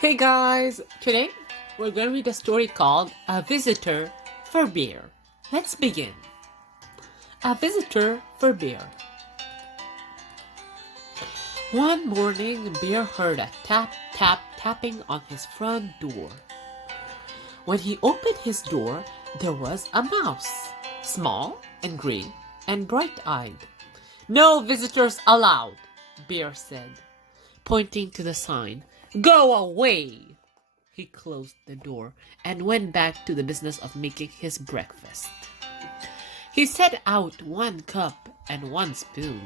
Hey guys! Today we're going to read a story called A Visitor for Bear. Let's begin. A Visitor for Bear. One morning, Bear heard a tapping on his front door. When he opened his door, there was a mouse, small and gray and bright-eyed. "No visitors allowed," Bear said, pointing to the sign. "Go away!" He closed the door and went back to the business of making his breakfast. He set out 1 cup and 1 spoon.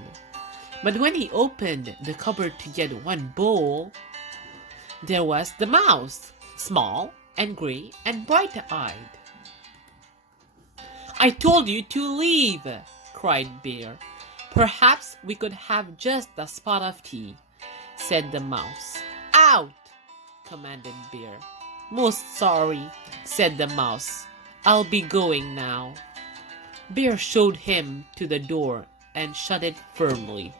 But when he opened the cupboard to get 1 bowl, there was the mouse, small and gray and bright-eyed. "I told you to leave," cried Bear. "Perhaps we could have just a spot of tea," said the mouse. "Out!" commanded Bear. "Most sorry," said the mouse. "I'll be going now." Bear showed him to the door and shut it firmly.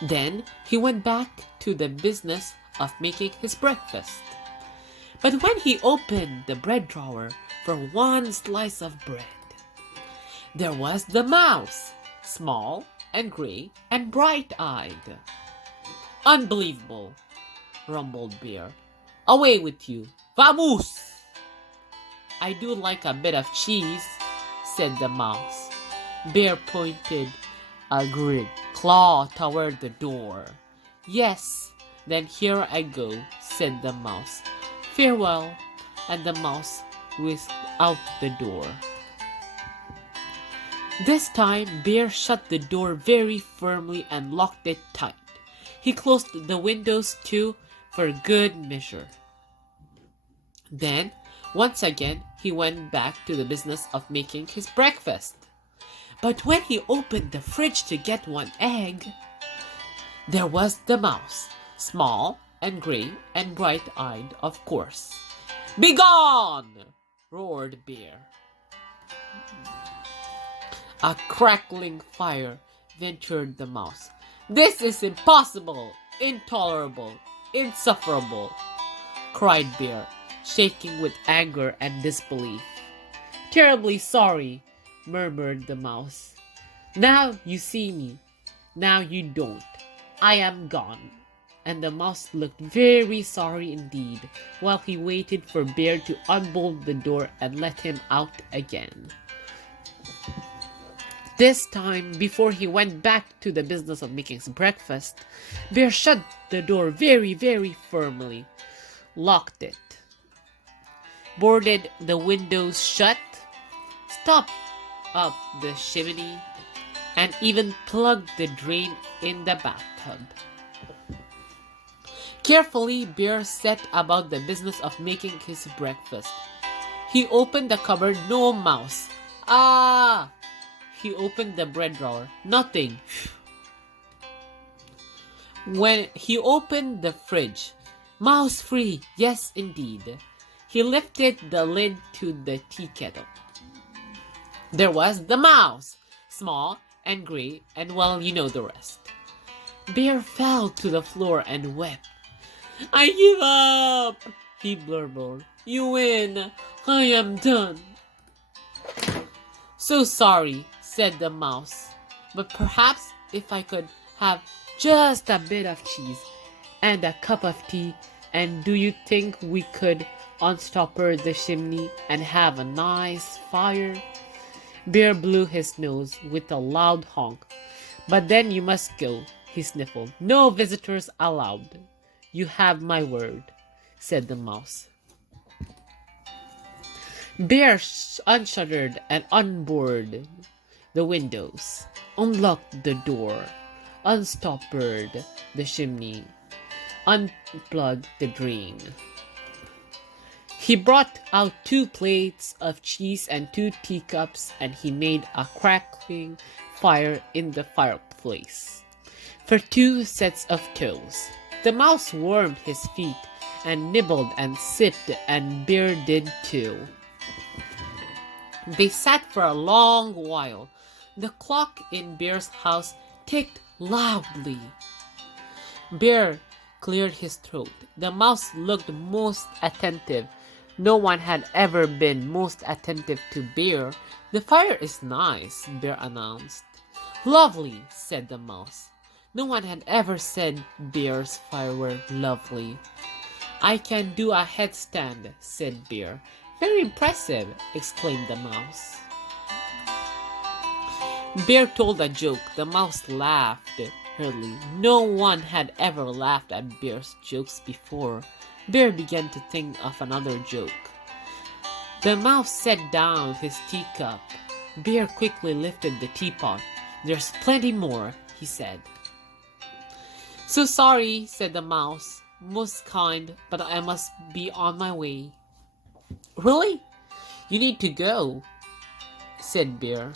Then he went back to the business of making his breakfast. But when he opened the bread drawer for 1 slice of bread, there was the mouse, small and gray and bright-eyed. "Unbelievable," rumbled Bear. "Away with you! Vamos!" "I do like a bit of cheese," said the mouse. Bear pointed a great claw toward the door. "Yes, then here I go," said the mouse. "Farewell," and the mouse whisked out the door. This time, Bear shut the door very firmly and locked it tight. He closed the windows too, for good measure. Then, once again, he went back to the business of making his breakfast. But when he opened the fridge to get 1 egg, there was the mouse, small and gray and bright-eyed, of course. "Begone!" roared Bear. A crackling fire ventured the mouse. "This is impossible, intolerable, insufferable," cried Bear, shaking with anger and disbelief. "Terribly sorry," murmured the mouse. "Now you see me, now you don't. I am gone." And the mouse looked very sorry indeed while he waited for Bear to unbolt the door and let him out again. This time, before he went back to the business of making his breakfast, Bear shut the door very, very firmly, locked it, boarded the windows shut, stopped up the chimney, and even plugged the drain in the bathtub. Carefully, Bear set about the business of making his breakfast. He opened the cupboard, no mouse. Ah! He opened the bread drawer, nothing. When he opened the fridge, mouse free, yes indeed. He lifted the lid to the tea kettle. There was the mouse, small and gray, and well, you know the rest. Bear fell to the floor and wept. "I give up," he blurbled. "You win. I am done." "So sorry," said the mouse, "but perhaps if I could have just a bit of cheese and a cup of tea, and do you think we could unstopper the chimney and have a nice fire?" Bear blew his nose with a loud honk. "But then you must go," he sniffled. "No visitors allowed." "You have my word," said the mouse. Bear unshuttered and unboarded the windows, unlocked the door, unstoppered the chimney, unplugged the drain. He brought out 2 plates of cheese and 2 teacups, and he made a crackling fire in the fireplace for 2 sets of toes. The mouse warmed his feet and nibbled and sipped, and Bear did too. They sat for a long while. The clock in Bear's house ticked loudly. Bear cleared his throat. The mouse looked most attentive. No one had ever been most attentive to Bear. "The fire is nice," Bear announced. "Lovely," said the mouse. No one had ever said Bear's fire were lovely. "I can do a headstand," said Bear. "Very impressive," exclaimed the mouse. Bear told a joke. The mouse laughed heartily. No one had ever laughed at Bear's jokes before. Bear began to think of another joke. The mouse set down his teacup. Bear quickly lifted the teapot. "There's plenty more," he said. "So sorry," said the mouse. "Most kind, but I must be on my way." "Really? You need to go," said Bear.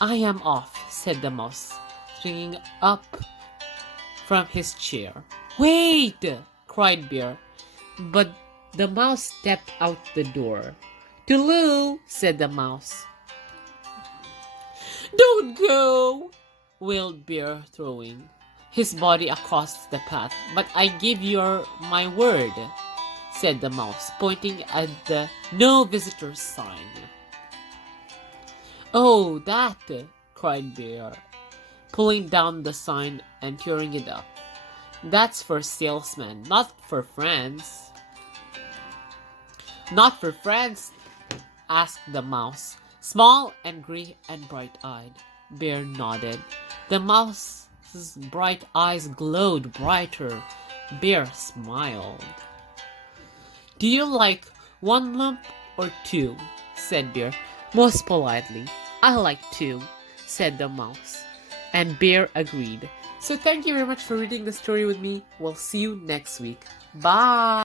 "I am off," said the mouse, springing up from his chair. "Wait!" cried Bear. But the mouse stepped out the door. "Toodaloo," said the mouse. "Don't go," wailed Bear, throwing his body across the path. "But I give you my word," said the mouse, pointing at the "No Visitors" sign. "Oh, that!" cried Bear, pulling down the sign and tearing it up. "That's for salesmen, not for friends." "Not for friends?" asked the mouse, small and gray and bright-eyed. Bear nodded. The mouse's bright eyes glowed brighter. Bear smiled. "Do you like one lump or two?" said Bear, most politely. "I like two," said the mouse. And Bear agreed. So thank you very much for reading the story with me. We'll see you next week. Bye!